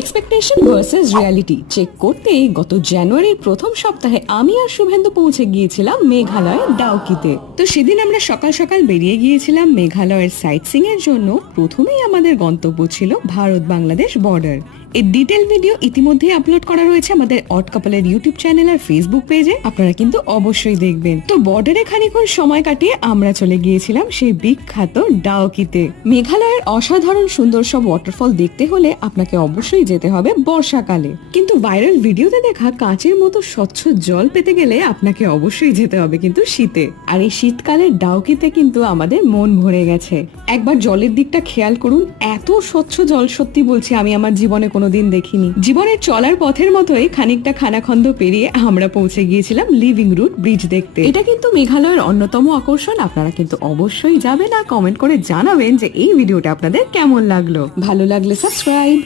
Expectation versus reality check করতেই গত জানুয়ারির প্রথম সপ্তাহে আমি আর শুভেন্দু পৌঁছে গিয়েছিলাম মেঘালয়ের ডাউকিতে। তো সেদিন আমরা সকাল সকাল বেরিয়ে গিয়েছিলাম মেঘালয়ের সাইট সিং এর জন্য। প্রথমেই আমাদের গন্তব্য ছিল ভারত বাংলাদেশ বর্ডার। এর ডিটেল ভিডিও ইতিমধ্যেই আপলোড করা রয়েছে আমাদের অড কাপলের ইউটিউব চ্যানেল আর ফেসবুক পেজে, আপনারা কিন্তু অবশ্যই দেখবেন। তো বর্ডারে খানিকক্ষণ সময় কাটিয়ে আমরা চলে গিয়েছিলাম সেই বিখ্যাত ডাউকিতে। মেঘালয়ের অসাধারণ সুন্দর সব ওয়াটারফল দেখতে হলে আপনাকে অবশ্যই যেতে হবে বর্ষাকালে, কিন্তু ভাইরাল ভিডিওতে দেখা কাঁচের মতো স্বচ্ছ জল পেতে গেলে আপনাকে অবশ্যই যেতে হবে কিন্তু শীতে। আর এই শীতকালে ডাউকিতে কিন্তু আমাদের মন ভরে গেছে। একবার জলের দিকটা খেয়াল করুন, এত স্বচ্ছ জল সত্যি বলছি আমি আমার জীবনে কোনোদিন দেখিনি। জীবনের চলার পথের মতোই খানিকটা খানাখন্দ পেরিয়ে আমরা পৌঁছে গিয়েছিলাম লিভিং রুট ব্রিজ দেখতে। এটা কিন্তু মেঘালয়ের অন্যতম আকর্ষণ। আপনারা কিন্তু অবশ্যই যাবেন আর কমেন্ট করে জানাবেন যে এই ভিডিওটা আপনাদের কেমন লাগলো। ভালো লাগলে সাবস্ক্রাইব।